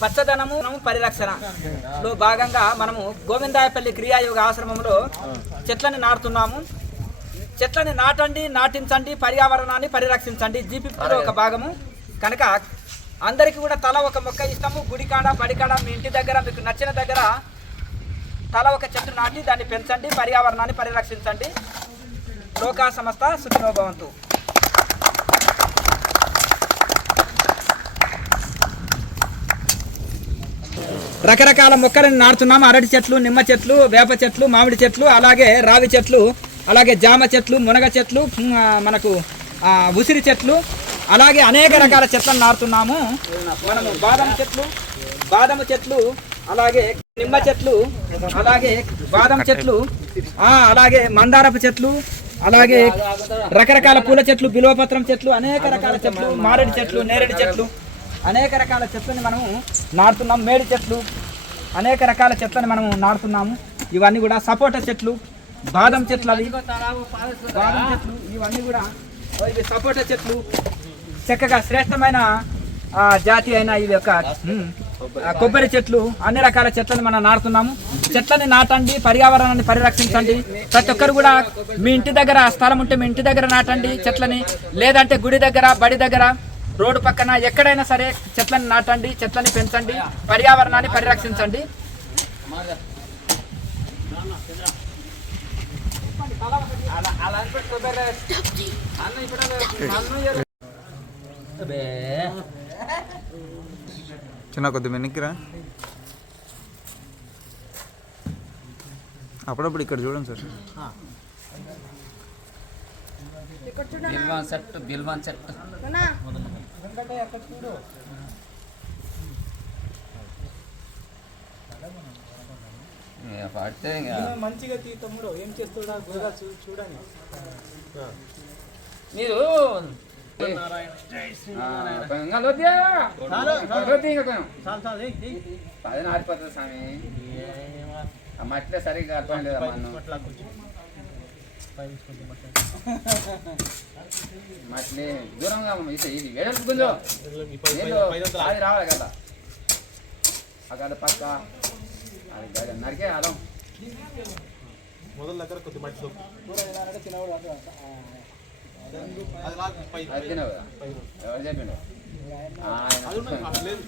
పచ్చదనము పరిరక్షణ. లో భాగంగా మనము గోవిందాయపల్లి క్రియాయోగ ఆశ్రమంలో చెట్లని నాటుతున్నాము. చెట్లని నాటండి నాటించండి పర్యావరణాన్ని పరిరక్షించండి. జీపీలో ఒక భాగము. కనుక అందరికీ కూడా తల ఒక మొక్క ఇస్తాము గుడికాడ బడికాడ మీ ఇంటి దగ్గర మీకు నచ్చిన దగ్గర తల ఒక చెట్టు నాటి దాన్ని పెంచండి పర్యావరణాన్ని పరిరక్షించండి. లోకా సంస్థ సుఖినోభవంతు రకరకాల మొక్కలను నాటుతున్నాము. అరటి చెట్లు నిమ్మ చెట్లు వేప చెట్లు మామిడి చెట్లు అలాగే రావి చెట్లు అలాగే జామ చెట్లు మునగ చెట్లు మనకు ఉసిరి చెట్లు అలాగే అనేక రకాల చెట్లను నాటుతున్నాము. మనము బాదం చెట్లు బాదం చెట్లు అలాగే నిమ్మ చెట్లు అలాగే బాదం చెట్లు అలాగే మందారపు చెట్లు అలాగే రకరకాల పూల చెట్లు బిలోపత్రం చెట్లు అనేక రకాల చెట్లు మారేడు చెట్లు నేరేడు చెట్లు అనేక రకాల చెట్లని మనము నాటుతున్నాం. మేడి చెట్లు అనేక రకాల చెట్లని మనము నాటుతున్నాము. ఇవన్నీ కూడా సపోటా చెట్లు బాదం చెట్లు అవి. బాదం చెట్లు ఇవన్నీ కూడా ఇవి సపోటా చెట్లు. చక్కగా శ్రేష్టమైన జాతి అయిన ఇది యొక్క కొబ్బరి చెట్లు అన్ని రకాల చెట్లను మనం నాటుతున్నాము. చెట్లని నాటండి పర్యావరణాన్ని పరిరక్షించండి. ప్రతి ఒక్కరు కూడా మీ ఇంటి దగ్గర స్థలం ఉంటే మీ ఇంటి దగ్గర నాటండి చెట్లని. లేదంటే గుడి దగ్గర బడి దగ్గర. రోడ్డు పక్కన ఎక్కడైనా సరే చెట్లని నాటండి చెట్లని పెంచండి పర్యావరణాన్ని పరిరక్షించండి. చిన్న కొద్ది వెనక్కిరా అప్పుడప్పుడు ఇక్కడ చూడండి సార్. బిల్వాన్ సెట్ బిల్వాన్ సెట్. ఇక పడితే ఇక మంచిగా తీ తమ్ముడు. ఏం చేస్తున్నా గురుగా చూడండి మీరు ఇంకా లోతుగా. లోతు ఇంకా కొంచెం. పది ఆరిపోతుంది స్వామి. ఆ మట్టిలో సరిగ్గా అర్థం లేదా మట్టిని దూరంగా ఇది ఇది వేడలు గుంజు అది రావాలి కదా. అక్కడ పక్క అది గడ నరికే అలం మొదల దగ్గర కొద్ది మట్టి సోపు. అది తినవు ఎవరు చెప్పిండు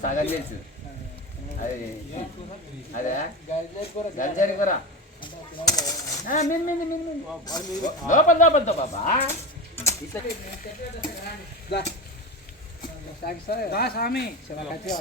సగం తెలుసు. అది అదే గజ్జరి కూర. మిన్ మిన్ మిన్ మిన్. లోపల లోపలతో బాబా స్వామి బాగా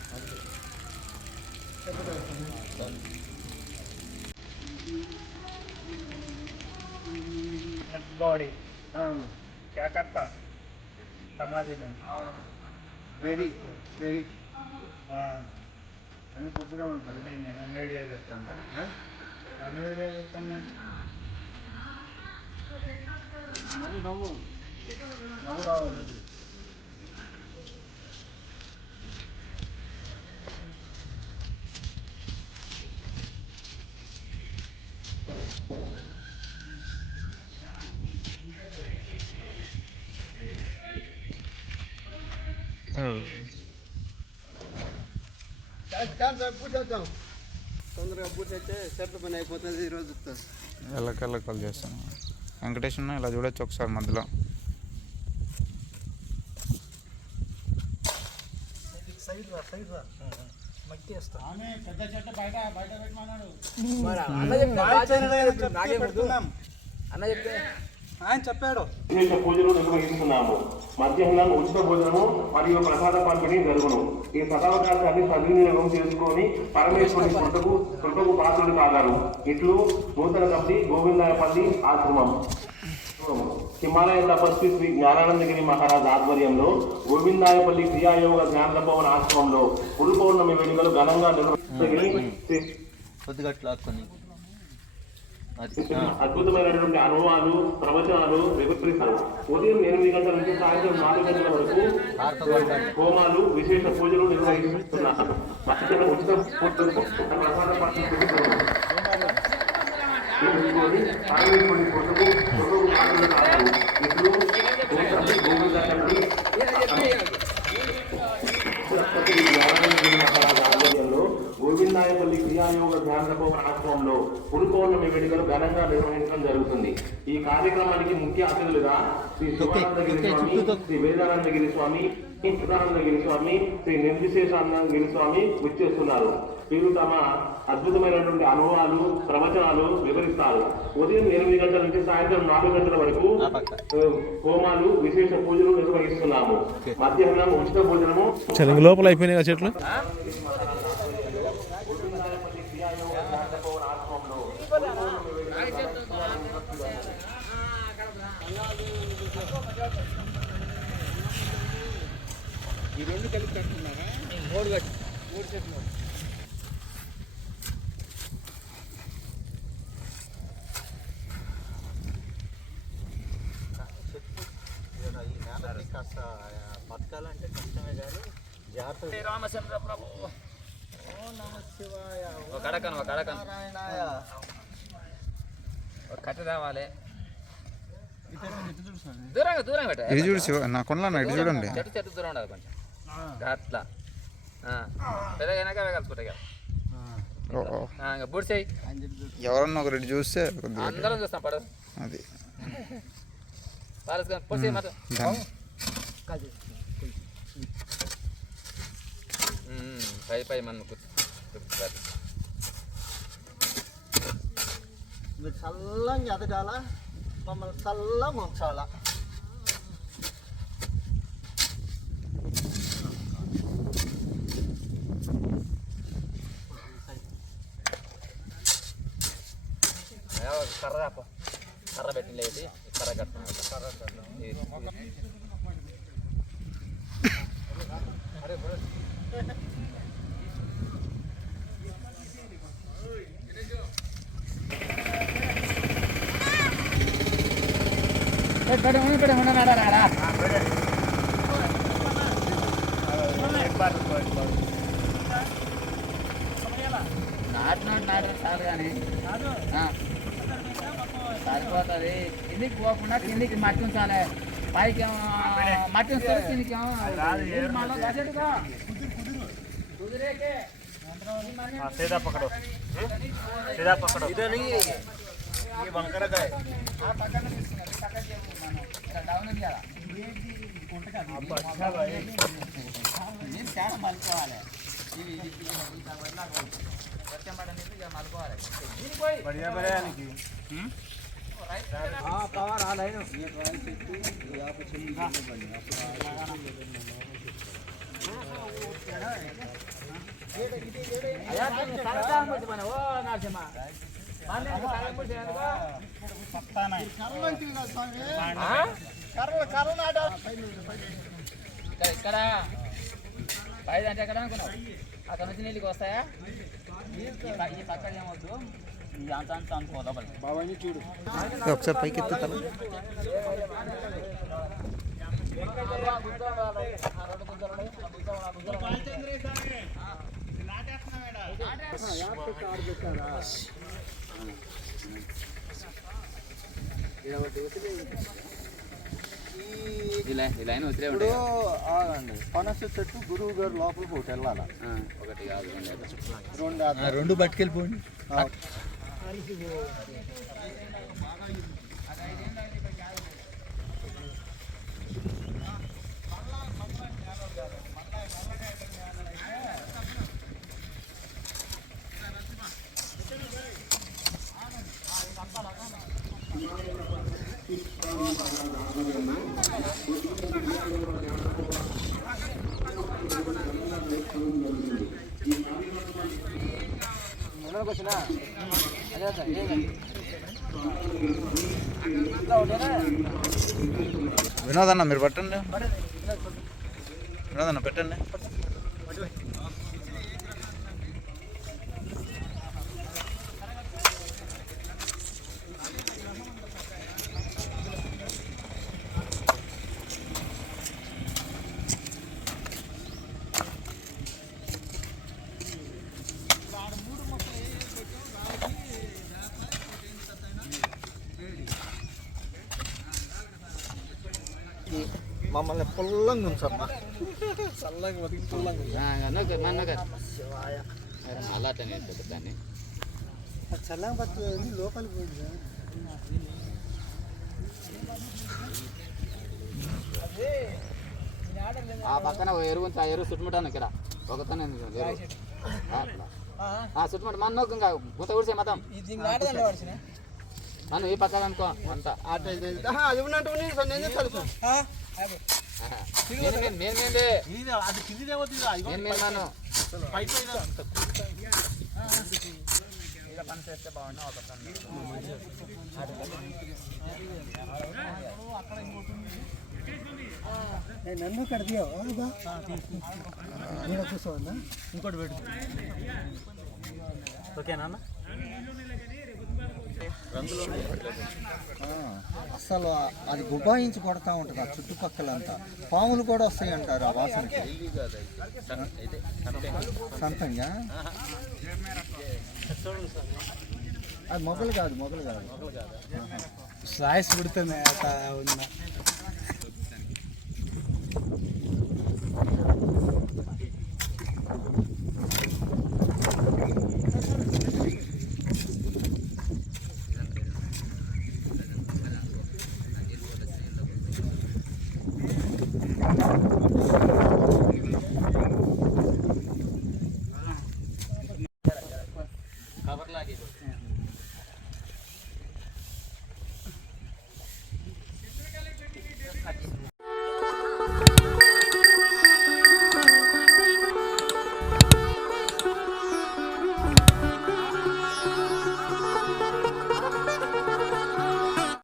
బాడీ జాగ్రత్త సమాధిలో వెరీ వెరీ అని కొద్దిగా ఉంటుంది నేను హండ్రెడ్ ఇయర్స్ చెప్తాను హండ్రెడ్ ఇయర్స్ నవ్వు. నవ్వు రావాలి. తొందరగా పూర్తి అయితే పని అయిపోతుంది ఈరోజు ఎల్లకెళ్ళ కాల్ చేస్తాను వెంకటేష్ ఉన్నా ఇలా చూడొచ్చు ఒకసారి మధ్యలో. పెద్ద చెట్టు బయట బయట పెట్టమన్నాడు అన్న చెప్తే అన్న చెప్తే ఆయన చెప్పాడు. విశేష పూజలు నిర్వహిస్తున్నాము. మధ్యాహ్నం ఉచిత భోజనము మరియు ప్రసాద పంపిణీ జరుగును. ఈ సదావకాశాన్ని సద్వినియోగం చేసుకొని పరమేశ్వరుని కృతకు కృతకు పాత్రుడు కాగారు ఇట్లు నూతన కమిటీ గోవిందాయపల్లి ఆశ్రమం. హిమాలయ తపస్వి శ్రీ జ్ఞానానందగిరి మహారాజ్ ఆధ్వర్యంలో గోవిందాయపల్లి క్రియాయోగ ధ్యాన భవన ఆశ్రమంలో గురు పౌర్ణమి వేడుకలు ఘనంగా నిర్వహించి అద్భుతమైనటువంటి అనుభవాలు ప్రవచనాలు వివరిస్తారు ఉదయం ఎనిమిది గంటల నుంచి సాయంత్రం నాలుగు గంటల వరకు హోమాలు విశేష పూజలు నిర్వహిస్తున్నారు. ఉచిత ప్రసాద పంపిణీ జరుగును. తెలుసుకొని పరమేశ్వరుని కొరకు కొరకు పాత్రలు కావాలి. ఇట్లు గోవింద గోవింద తండ్రి సరస్వతి జ్ఞానానందగిరి మహారాజ్ ఆధ్వర్యంలో గోవిందాయపల్లి క్రియాయోగ ధ్యాన భవన ఆశ్రమంలో గురు పౌర్ణమి వేడుకలు ఘనంగా నిర్వహించడం జరుగుతుంది ఈ కార్యక్రమానికి ముఖ్య అతిథులుగా శ్రీ శివానందగిరి స్వామి శ్రీ వేదానందగిరి స్వామి శ్రీ సుధానందగిరి స్వామి శ్రీ నిర్విశేషానందగిరి స్వామి విచ్చేస్తున్నారు వీరు తమ అద్భుతమైనటువంటి అనుభవాలు ప్రవచనాలు వివరిస్తారు. ఉదయం ఎనిమిది గంటల నుంచి సాయంత్రం నాలుగు గంటల వరకు హోమాలు విశేష పూజలు నిర్వహిస్తున్నాము. మధ్యాహ్నం ఉచిత భోజనము. లోపల అయిపోయినాయి చెట్లు? ఈ రెండు కలిపి కట్టుకున్నారా మూడు కట్టి. మూడు రామచంద్ర ప్రభు కడకను ఒక కడకను. ఒక కట్ట రావాలి. దూరంగా దూరంగా ఇది చూడు నా కొండలన్న ఇటు చూడండి. చెట్టు చెట్టు దూరం ఉండాలి కొంచెం. అట్లా అవే కలుపుకుంటాయి కదా బూడిసేయి ఎవరన్నా ఒకటి చూస్తే అందరం చూస్తాం పడు. అది. పొడిసేయి మాత్రం. పై పై మన కూర్చో. మీరు చల్లంగా ఎదగాల? మమ్మల్ని చల్లంగా ఉంచాలా? కర్ర పెట్టి లేది కర్ర కట్టుకున్నాం నాటు నాటు నాటు చాలు కానీ సరిపోతుంది కిందికి పోకుండా కిందికి మట్టి ఉంచాలి పైకి మట్టి ఉంచాలి కిందికి. కుదిరేకే. మలుకోవాలి పవర్ ఆ? లైన్ ఇక్కడ. పైదంటే ఎక్కడ అనుకున్నావు? అక్కడ నుంచి నీళ్ళకి వస్తాయా? ఈ పక్కన ఏమవుతుంది ఒకసారి పైకి వదిలే ఇప్పుడు ఆగండి. పనస చెట్టు గురువు గారు లోపలికి ఒకటి వెళ్ళాలా? ఒకటి కాదు రెండు. రెండు పట్టుకెళ్ళిపోండి. আরিফ వినోదన్న మీరు పట్టండి. వినోదన్న పెట్టండి. మమ్మల్ని పుల్లంగా ఉంచమ్మా. చల్లగా బతికి పుల్లంగా వేస్తుంది దాన్ని. చల్లగా పట్టుకుంది లోపలికి పోయింది. ఆ పక్కన ఎరువు ఆ ఎరువు చుట్టుముట్టాను ఇక్కడ. ఒకతనే ఎరువు. చుట్టుముట్ట మన నొక్కు ఇంకా గుంత కూర్చే మొత్తం మనం ఈ పక్కన అనుకో అంతా. అది ఉన్నట్టు నేను చెప్తాను నేను నేను నేను నేనే. నేను నేను నన్ను కడదియా కూర్చోవన్నా ఇంకోటి పెట్టు ఓకేనా అసలు అది గుబాయించి కొడతా ఉంటుంది ఆ చుట్టుపక్కలంతా. పాములు కూడా వస్తాయి అంటారు ఆ వాసనకి. సంతంగా అది మొగలు కాదు మొగలు కాదు. సాయస్ పుడుతుంది